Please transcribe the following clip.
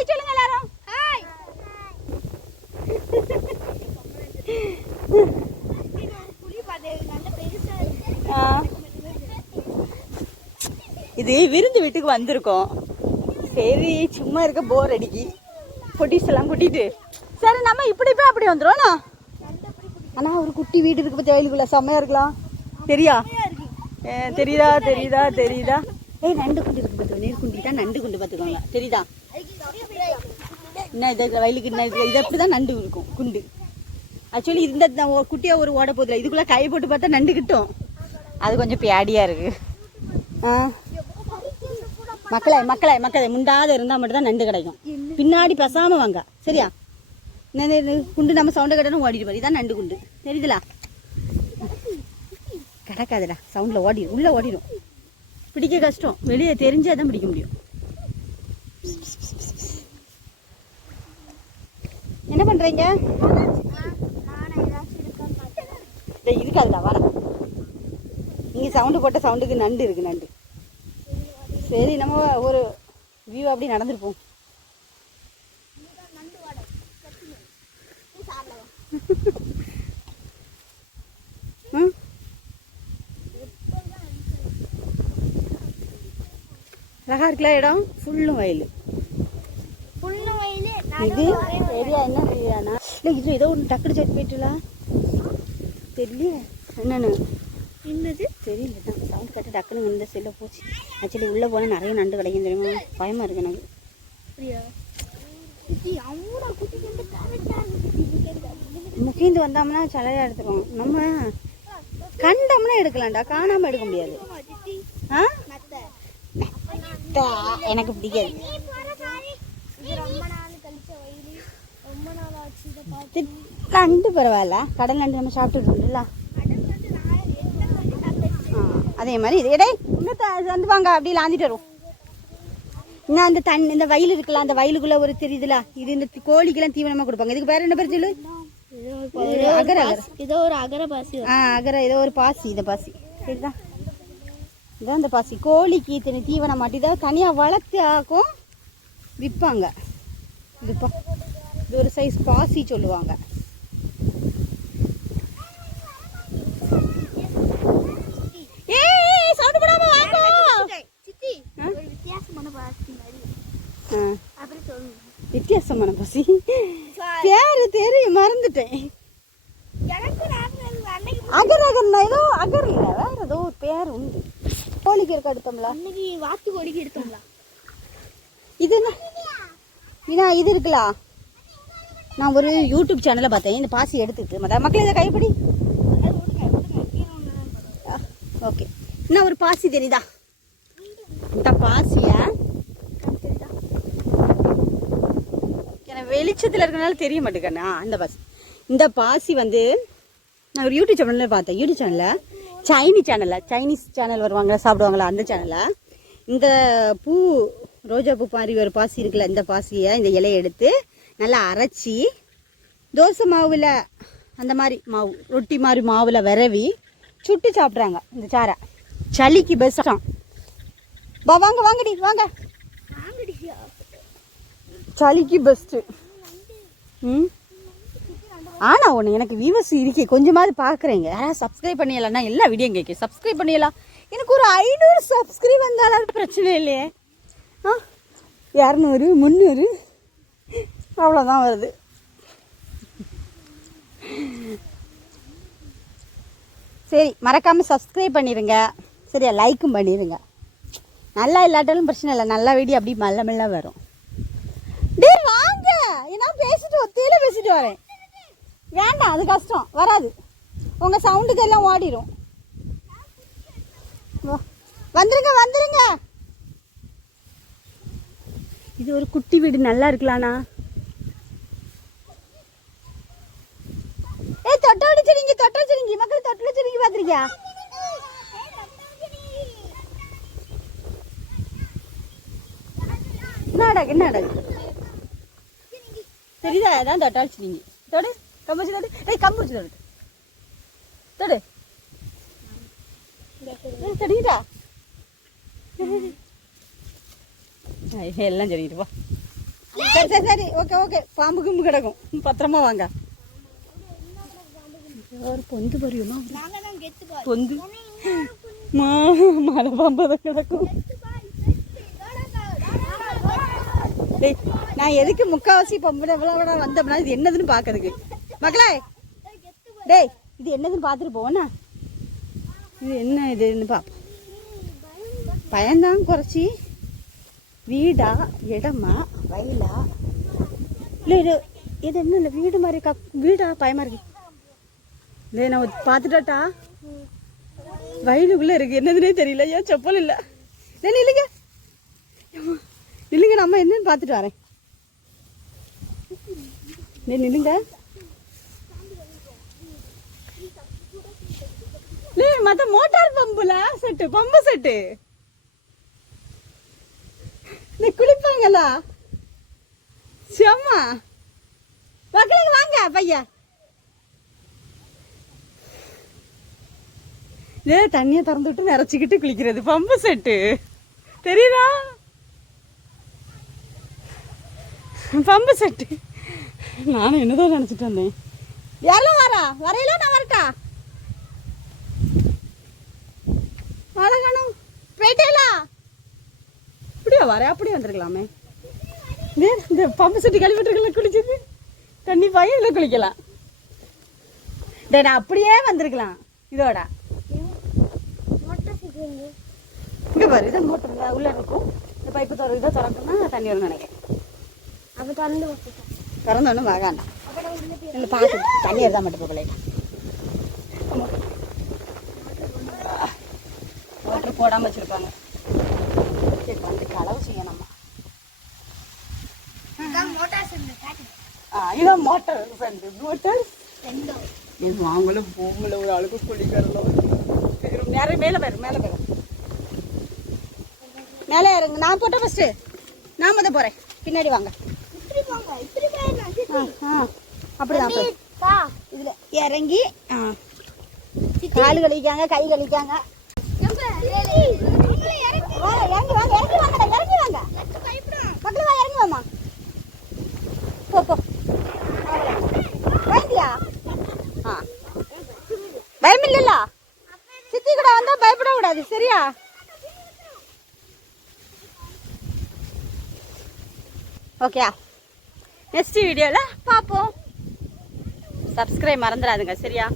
Hi சொல்லுங்க எல்லாரும். Hi. இது விருந்து வீட்டுக்கு வந்திருக்கோம். சரி சும்மா இருக்க போர் அடிக்கி. பொட்டிஸ் எல்லாம் கூட்டிட்டு. சரி நம்ம இப்படி போய் அப்படி வந்துடும் ஆனா ஒரு குட்டி வீடு இருக்கு பத்தியா? வயலுக்குள்ள செம்மையா இருக்கலாம். தெரியா? தெரியுதா தெரியுதா தெரியுதா? ஏய் நண்டு குண்டு இருக்கு பத்து நீர் குண்டி தான் நண்டு குண்டு பார்த்துக்கோங்க தெரியுதா? என்ன இது வயலுக்கு என்ன இது? இது அப்படி தான் நண்டு இருக்கும் குண்டு. ஆக்சுவலி இந்த இந்த ஒ- குட்டியா ஒரு ஓட போதில்ல இதுக்குள்ள கை போட்டு பார்த்தா நண்டு கிட்டும். அது கொஞ்சம் பேடியா இருக்கு. ஆ. மக்களே மக்களே மக்களே முண்டாத இருந்தால் மட்டும் தான் நண்டு கிடைக்கும். பின்னாடி பேசாம வாங்க சரியா? என்ன குண்டு நம்ம சவுண்டை கட்டணும் ஓடிட்டு போய் இதான் நண்டு குண்டு. தெரியுதுலா? கிடக்காதுடா சவுண்டில் ஓடிடும் உள்ளே ஓடிடும். பிடிக்க கஷ்டம். வெளியே தெரிஞ்சா தான் பிடிக்க முடியும். என்ன பண்ணுறீங்க இருக்காதுடா வாடா நீங்கள் சவுண்டு போட்ட சவுண்டுக்கு நண்டு இருக்கு நண்டு. சரி நம்ம ஒரு வியூ அப்படி நடந்துருப்போம். நண்டு கட்டுங்க அழகா இருக்குல்ல இடம்? ஃபுல்லும் வயல். இது ஏரியா என்ன ஏரியானா இல்லை இது ஏதோ ஒன்று டக்குனு செட் போயிட்டுல. தெரியல என்னன்னு? என்னது? தெரியல. தான் சவுண்ட் கட்டு டக்குனு இந்த செல்ல போச்சு. ஆக்சுவலி உள்ளே போனால் நிறைய நண்டு கிடைக்கும் தெரியுமா? பயமாக இருக்கு எனக்கு. முக்கிந்து வந்தோம்னா சலையா எடுத்துருவோம் நம்ம கண்டோம்னா எடுக்கலாம்டா. காணாமல் எடுக்க முடியாது. ஆ? இதை பார்த்து. தி- நண்டு பரவாயில்ல. கடல் நண்டு நம்ம ஆ, அதே மாதிரி இது. இடை இன்னும் வந்து வாங்க அப்படியே லாந்திட்டு வரும் இன்னும் அந்த தண்ணி இந்த வயல் இருக்குல்ல அந்த வயலுக்குள்ள ஒரு தெரியுதுல இது இந்த கோழிக்கெல்லாம் தீவனமா கொடுப்பாங்க. இதுக்கு பேர் என்ன பேர் சொல்லு? இது அகர அகர ஏதோ ஒரு அகர பாசி ஆ அகர ஏதோ ஒரு பாசி இந்த பாசி. சரிதா? இதான் இந்த பாசி. கோழிக்கு தனி தீவனம் மாட்டி. இதை தனியாக வளர்த்து ஆக்கும் விற்பாங்க. இது பா இது ஒரு சைஸ் பாசி சொல்லுவாங்க. வித்தியாசமான பாசி பேரு. தெரியும் மறந்துட்டேன். அகர் அகர் ஏதோ அகர் இல்ல வேற ஏதோ ஒரு பேர் உண்டு. இருக்க எடுத்தோம்ல? அன்னைக்கு வாத்து கோழிக்கு எடுத்தோம்ல. இது என்ன இதா இது இருக்குல்ல நான் ஒரு யூடியூப் சேனலை பார்த்தேன். இந்த பாசி எடுத்துட்டு மத மக்கள் இதை கைப்பிடி. ஓகே என்ன ஒரு பாசி தெரியுதா? இந்த பாசியா எனக்கு வெளிச்சத்தில் இருக்கனால தெரிய மாட்டேங்கண்ணா அந்த பாசி. இந்த பாசி வந்து நான் ஒரு யூடியூப் சேனலில் பார்த்தேன். யூடியூப் சேனலில் சைனீஸ் சேனலில் சைனீஸ் சேனல் வருவாங்களா சாப்பிடுவாங்களா அந்த சேனலில் இந்த பூ ரோஜா பூ மாதிரி ஒரு பாசி இருக்குல்ல இந்த பாசியை இந்த இலையை எடுத்து நல்லா அரைச்சி தோசை மாவில் அந்த மாதிரி மாவு ரொட்டி மாதிரி மாவில் விரவி சுட்டு சாப்பிட்றாங்க இந்த சாரை சளிக்கு பெஸ்ட்டாம் வா வாங்க வாங்கடி வாங்க. சளிக்கு பெஸ்ட்டு ம்? ஆனால் ஒன்று எனக்கு வியூவர்ஸ் இருக்கே கொஞ்சமாவது பார்க்குறீங்க யாராவது சப்ஸ்கிரைப் பண்ணிடலாம்னா எல்லா வீடியோ கேட்க சப்ஸ்கிரைப் பண்ணிடலாம் எனக்கு ஒரு ஐநூறு சப்ஸ்கிரைப் வந்தாலும் பிரச்சனை இல்லையே. ஆ? இரநூறு முந்நூறு அவ்வளோதான் வருது. சரி மறக்காமல் சப்ஸ்கிரைப் பண்ணிடுங்க சரியா? லைக்கும் பண்ணிடுங்க நல்லா இல்லாட்டாலும் பிரச்சனை இல்லை. நல்ல வீடியோ அப்படி மெல்ல மெல்ல வரும். டேய் வாங்க. ஏன்னா பேசிட்டு ஒத்தையில பேசிட்டு வரேன். வேண்டாம் அது கஷ்டம். வராது. உங்கள் சவுண்டுக்கு எல்லாம் ஓடிடும் வந்துருங்க வந்துருங்க. இது ஒரு குட்டி வீடு நல்லா இருக்கலாண்ணா ஏய் தொட்ட அடிச்சிருங்க தொட்ட வச்சிருங்க மக்கள் தொட்டில் வச்சிருங்க பார்த்துருக்கியா என்னடா என்னடா தெரியுதா? அதான் தொட்ட அடிச்சிருங்க தொடு. கம்பு தட்டு ஏய் கம்பு வச்சு தடு. தொடு ஏய், எல்லாம் சொல்லிட்டு போ. சரி சரி சரி. Okay okay. பாம்பு கும்பு கிடக்கும். பத்திரமா வாங்க. ஒரு பொந்து பரியுமா பொந்து. மா மலை பாம்பு தான் கிடக்கும். டேய் நான் எதுக்கு முக்காவாசி பொம்பளை இவ்வளோ வந்தோம்னா இது என்னதுன்னு பார்க்கறதுக்கு மக்களே டேய் இது என்னதுன்னு பார்த்துட்டு போவோண்ணா இது என்ன இதுன்னு பார்ப்போம் பயந்தான் குறைச்சி. வீடா இடமா வயலா? இல்லை இது இது என்ன இல்லை வீடு மாதிரி கப் வீடா பயமா இருக்கு? இல்லை நான் பார்த்துட்டாட்டா? வயலுக்குள்ளே இருக்கு. என்னதுன்னே தெரியல. ஏன் செப்பல் இல்லை? இல்லை இல்லைங்க. இல்லைங்க நில்லுங்க நம்ம என்னன்னு பார்த்துட்டு வரேன். நில்லுங்க. நீ மத்த மோட்டார் பம்புல செட்டு பம்பு செட்டு நீ குளிப்பாங்களா? செம்மா. மக்களுக்கு வாங்க பையா ஏ தண்ணியை திறந்து விட்டு நிறச்சிக்கிட்டு குளிக்கிறது பம்பு செட்டு தெரியுதா? பம்பு செட்டு நானும் என்னதான் நினச்சிட்டு வந்தேன். யாரும் வரா? வரையில நான் வரட்டா அழகானும் போயிட்டேலா அப்படியா வர அப்படியே வந்திருக்கலாமே. இந்த பம்பு செட்டு கழுவிட்டுருக்கல குளிச்சது தண்ணி பையனில் குளிக்கலாம். டே நான் அப்படியே வந்திருக்கலாம். இதோட. இங்கே பாரு இதை மோட்டர் உள்ள இருக்கும். இந்த பைப்பு திற இதை திறக்கணும்னா தண்ணி வரும்னு நினைக்கிறேன். அப்ப திறந்து திறந்தோன்னு போய் இல்லை பார்த்து தண்ணி இருந்தால் மட்டும் போகலை. மோட்டர் போடாமல் வச்சுருப்பாங்க வந்து களவு செய்யணும்மா இதான் மோட்டார் இதான் மோட்டர் இது வாங்கலும் போகல ஒரு ஆளுக்கு குளிக்கிறோம் நிறைய மேலே போயிரும் மேலே போயிரும் மேலே இறங்க. நான் போட்டேன் ஃபஸ்ட்டு நான் முத போகிறேன் பின்னாடி வாங்க. அப்படிதான் இதில் இறங்கி கால் கழிக்காங்க கை கழிக்காங்க பயம் இல்லைல்ல சித்தி கூட வந்தா பயப்படக்கூடாது சரியா? ஓகே நெக்ஸ்ட் வீடியோவில் பார்ப்போம். சப்ஸ்கிரைப் மறந்துடாதுங்க சரியா?